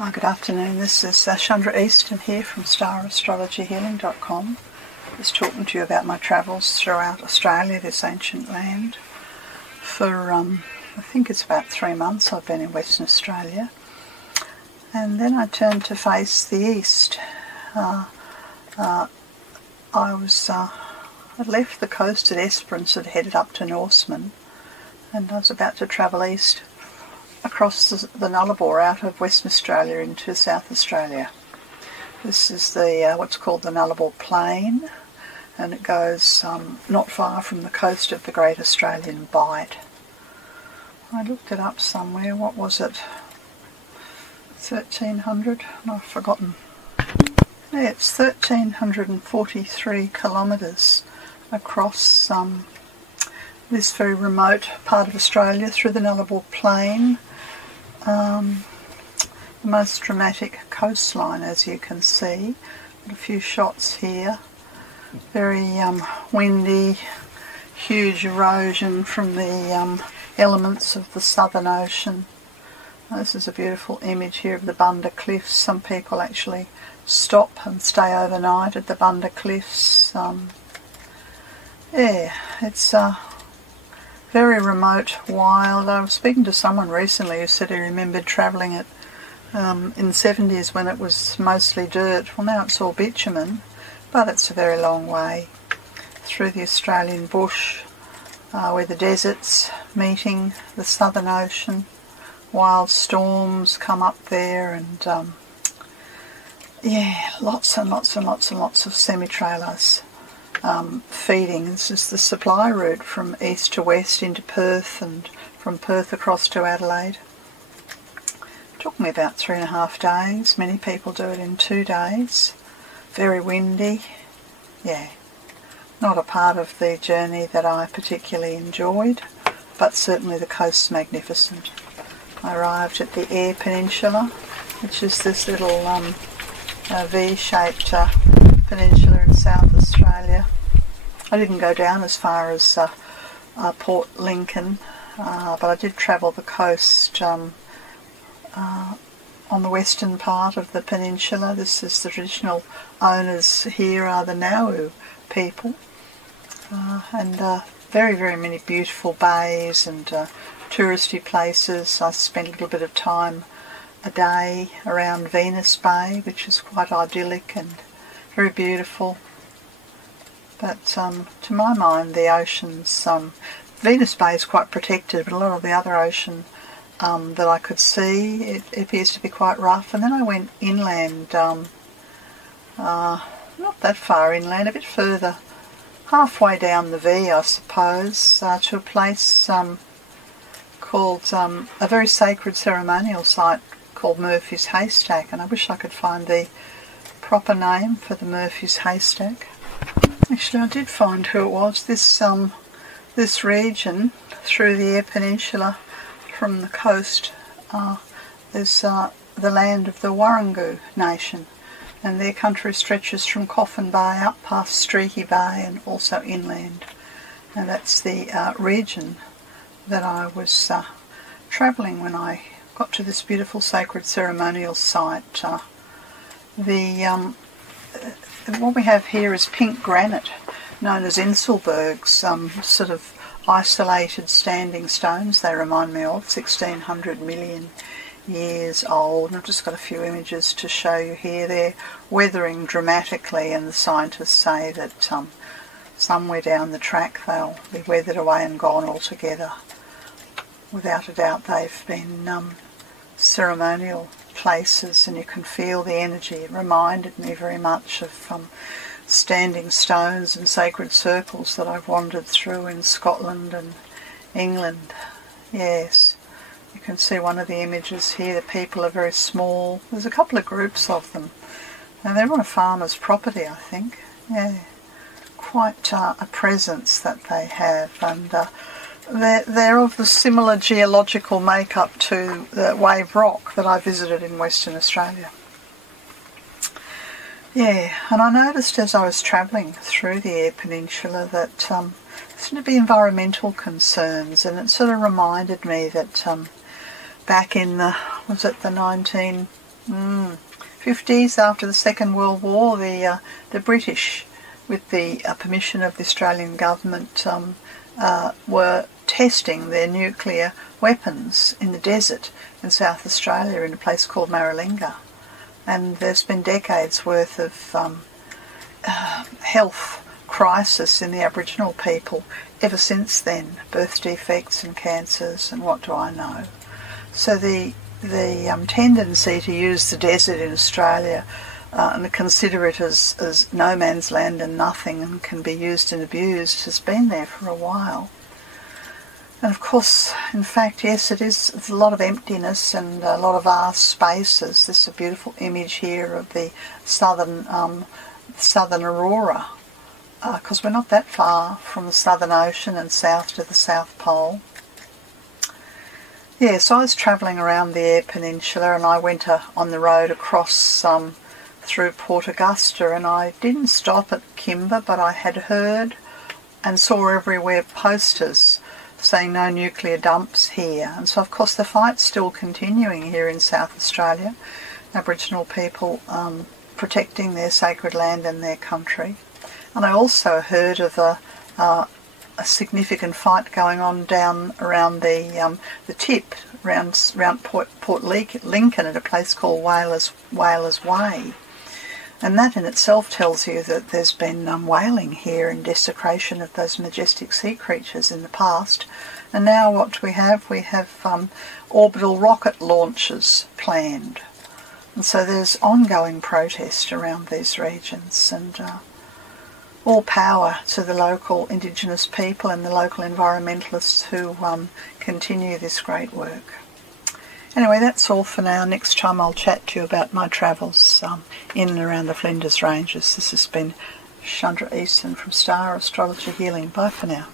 Hi, good afternoon. This is Chandra Easton here from StarAstrologyHealing.com. Just talking to you about my travels throughout Australia, this ancient land. For I think it's about 3 months I've been in Western Australia, and then I turned to face the east. I left the coast at Esperance and headed up to Norseman, and I was about to travel east across the Nullarbor out of Western Australia into South Australia. This is the what's called the Nullarbor Plain, and it goes not far from the coast of the Great Australian Bight. I looked it up somewhere. What was it? 1300? No, I've forgotten. Yeah, it's 1343 kilometres across this very remote part of Australia through the Nullarbor Plain. The most dramatic coastline, as you can see. Got a few shots here. Very windy, huge erosion from the elements of the Southern Ocean. This is a beautiful image here of the Bunda Cliffs. Some people actually stop and stay overnight at the Bunda Cliffs. Yeah, it's very remote, wild. I was speaking to someone recently who said he remembered travelling it in the 70s when it was mostly dirt. Well, now it's all bitumen, but it's a very long way through the Australian bush, where the deserts meeting the Southern Ocean. Wild storms come up there, and yeah, lots and lots and lots and lots of semi-trailers feeding. This is the supply route from east to west into Perth, and from Perth across to Adelaide. It took me about 3.5 days. Many people do it in 2 days. Very windy. Yeah, not a part of the journey that I particularly enjoyed, but certainly the coast's magnificent. I arrived at the Eyre Peninsula, which is this little V-shaped peninsula in South Australia. I didn't go down as far as Port Lincoln, but I did travel the coast on the western part of the peninsula. This is the traditional owners here are the Ngawi people, and very, very many beautiful bays and touristy places. I spent a little bit of time a day around Venus Bay, which is quite idyllic and very beautiful. But to my mind, the oceans, Venus Bay is quite protected, but a lot of the other ocean that I could see, it appears to be quite rough. And then I went inland, not that far inland, a bit further, halfway down the V, I suppose, to a place called a very sacred ceremonial site called Murphy's Haystack, and I wish I could find the proper name for the Murphy's Haystack. Actually, I did find who it was. This region through the Eyre Peninsula from the coast is the land of the Warringu Nation, and their country stretches from Coffin Bay up past Streaky Bay and also inland, and that's the region that I was travelling when I got to this beautiful sacred ceremonial site. What we have here is pink granite, known as Inselbergs, sort of isolated standing stones they remind me of, 1600 million years old. And I've just got a few images to show you here. They're weathering dramatically, and the scientists say that somewhere down the track they'll be weathered away and gone altogether. Without a doubt they've been ceremonial places, and you can feel the energy. It reminded me very much of standing stones and sacred circles that I've wandered through in Scotland and England. Yes, you can see one of the images here. The people are very small. There's a couple of groups of them, and they're on a farmer's property, I think. Yeah, quite a presence that they have, and they're of the similar geological makeup to the Wave Rock that I visited in Western Australia. Yeah, and I noticed as I was travelling through the Eyre Peninsula that there seemed to be environmental concerns, and it sort of reminded me that back in the 19 50s, after the Second World War, the British, with the permission of the Australian government, were testing their nuclear weapons in the desert in South Australia in a place called Maralinga. And there's been decades worth of health crisis in the Aboriginal people ever since then, birth defects and cancers and what do I know. So the tendency to use the desert in Australia and consider it as no man's land and nothing and can be used and abused has been there for a while. And of course, in fact, yes, it's a lot of emptiness and a lot of vast spaces. This is a beautiful image here of the southern aurora, because we're not that far from the Southern Ocean and south to the South Pole. Yeah, so I was travelling around the Eyre Peninsula, and I went on the road across through Port Augusta, and I didn't stop at Kimba, but I had heard and saw everywhere posters saying no nuclear dumps here. And so of course the fight's still continuing here in South Australia, Aboriginal people protecting their sacred land and their country. And I also heard of a significant fight going on down around the tip, around Port Lincoln at a place called Whalers Way. And that in itself tells you that there's been whaling here and desecration of those majestic sea creatures in the past. And now what do we have? We have orbital rocket launches planned. And so there's ongoing protest around these regions, and all power to the local Indigenous people and the local environmentalists who continue this great work. Anyway, that's all for now. Next time I'll chat to you about my travels in and around the Flinders Ranges. This has been Chandra Easton from Star Astrology Healing. Bye for now.